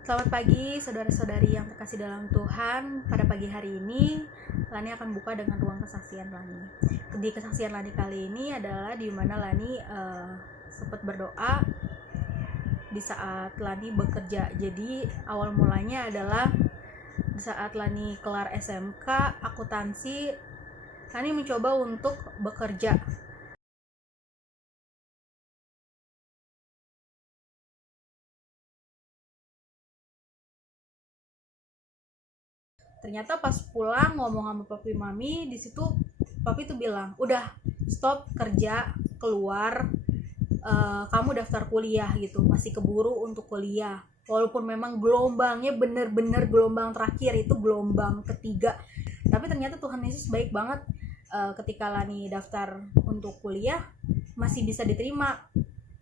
Selamat pagi saudara-saudari yang terkasih dalam Tuhan. Pada pagi hari ini Lani akan buka dengan ruang kesaksian Lani. Di kesaksian Lani kali ini adalah di mana Lani sempat berdoa di saat Lani bekerja. Jadi awal mulanya adalah di saat Lani kelar SMK akuntansi, Lani mencoba untuk bekerja. Ternyata pas pulang ngomong sama papi mami, di situ papi tuh bilang, udah stop kerja, keluar, kamu daftar kuliah gitu, masih keburu untuk kuliah. Walaupun memang gelombangnya bener-bener gelombang terakhir, itu gelombang ketiga, tapi ternyata Tuhan Yesus baik banget. Ketika Lani daftar untuk kuliah masih bisa diterima,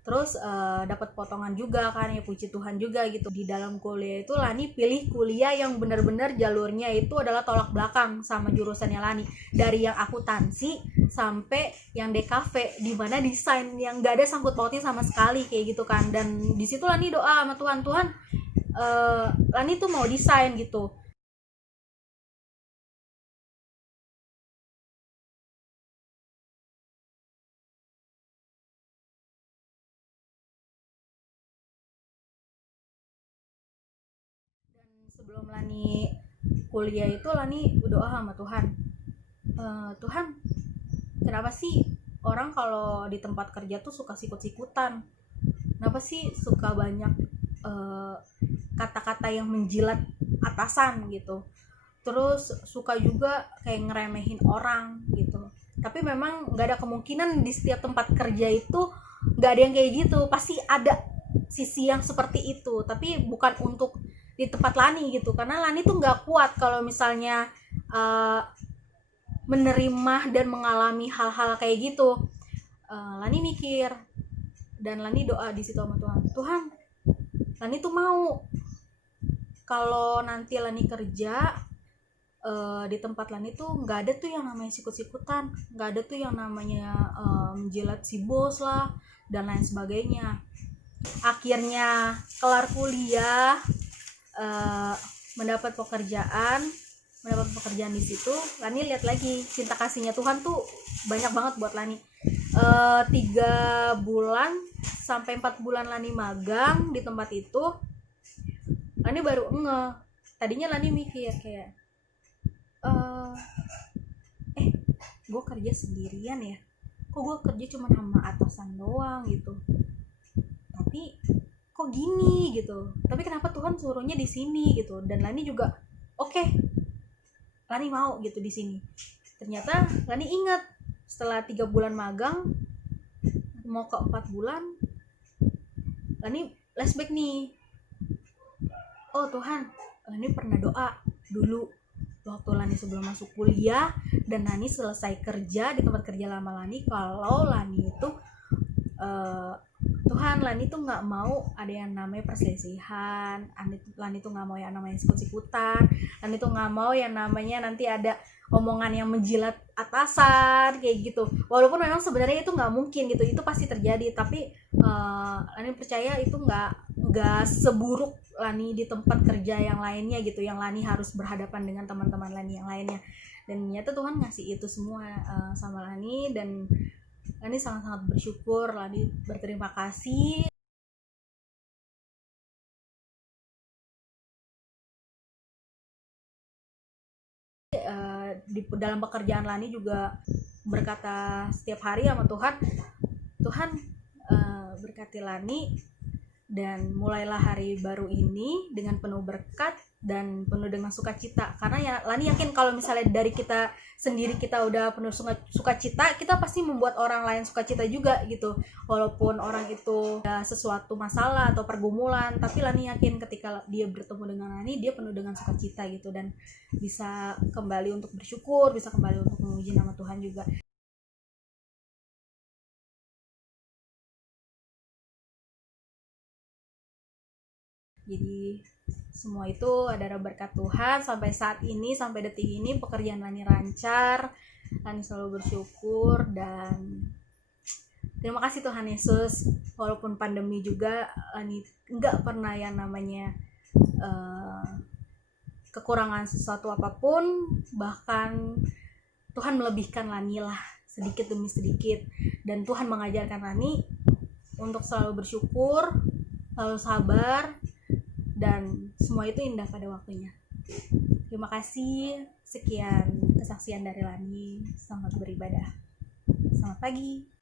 terus dapat potongan juga kan, ya puji Tuhan juga gitu. Di dalam kuliah itu Lani pilih kuliah yang benar-benar jalurnya itu adalah tolak belakang sama jurusannya Lani, dari yang akuntansi sampai yang DKV, di mana desain yang gak ada sangkut pautnya sama sekali kayak gitu kan. Dan di situ Lani doa sama Tuhan, Lani tuh mau desain gitu. Dan sebelum Lani kuliah itu Lani berdoa sama Tuhan, Tuhan, kenapa sih orang kalau di tempat kerja tuh suka sikut-sikutan? Kenapa sih suka banyak kata-kata yang menjilat atasan gitu? Terus suka juga kayak ngeremehin orang gitu. Tapi memang nggak ada kemungkinan di setiap tempat kerja itu nggak ada yang kayak gitu. Pasti ada sisi yang seperti itu. Tapi bukan untuk di tempat Lani gitu. Karena Lani tuh nggak kuat kalau misalnya menerima dan mengalami hal-hal kayak gitu. Lani mikir dan Lani doa di situ sama Tuhan. Tuhan, Lani tuh mau kalau nanti Lani kerja di tempat Lani tuh nggak ada tuh yang namanya sikut-sikutan, nggak ada tuh yang namanya menjilat si bos lah dan lain sebagainya. Akhirnya kelar kuliah, mendapat pekerjaan di situ. Lani lihat lagi cinta kasihnya Tuhan tuh banyak banget buat Lani. 3 bulan sampai 4 bulan Lani magang di tempat itu, Lani baru tadinya Lani mikir kayak gue kerja sendirian ya, kok gue kerja cuma sama atasan doang gitu, tapi kok gini gitu, tapi kenapa Tuhan suruhnya di sini gitu. Dan Lani juga oke, Lani mau gitu di sini. Ternyata Lani ingat setelah 3 bulan magang mau ke 4 bulan, Lani flashback nih, oh Tuhan, Lani pernah doa dulu waktu Lani sebelum masuk kuliah dan Lani selesai kerja di tempat kerja lama Lani, kalau Lani itu Tuhan, Lani tuh nggak mau ada yang namanya perselisihan, Lani tuh nggak mau yang namanya sikut-sikutan, Lani tuh nggak mau yang namanya nanti ada omongan yang menjilat atasan kayak gitu. Walaupun memang sebenarnya itu nggak mungkin gitu, itu pasti terjadi, tapi Lani percaya itu nggak seburuk Lani di tempat kerja yang lainnya gitu, yang Lani harus berhadapan dengan teman-teman Lani yang lainnya. Dan ternyata Tuhan ngasih itu semua sama Lani, dan Lani sangat-sangat bersyukur, Lani berterima kasih. Di dalam pekerjaan Lani juga berkata setiap hari sama Tuhan, Tuhan berkati Lani dan mulailah hari baru ini dengan penuh berkat dan penuh dengan sukacita. Karena ya Lani yakin kalau misalnya dari kita sendiri kita udah penuh sukacita, kita pasti membuat orang lain sukacita juga gitu. Walaupun orang itu ada sesuatu masalah atau pergumulan, tapi Lani yakin ketika dia bertemu dengan Lani, dia penuh dengan sukacita gitu, dan bisa kembali untuk bersyukur, bisa kembali untuk memuji nama Tuhan juga. Jadi semua itu adalah berkat Tuhan. Sampai saat ini, sampai detik ini pekerjaan Lani lancar, Lani selalu bersyukur, dan terima kasih Tuhan Yesus. Walaupun pandemi juga, Lani nggak pernah yang namanya eh, kekurangan sesuatu apapun, bahkan Tuhan melebihkan Lani lah sedikit demi sedikit, dan Tuhan mengajarkan Lani untuk selalu bersyukur, selalu sabar, dan semua itu indah pada waktunya. Terima kasih, sekian kesaksian dari Lani. Selamat beribadah. Selamat pagi.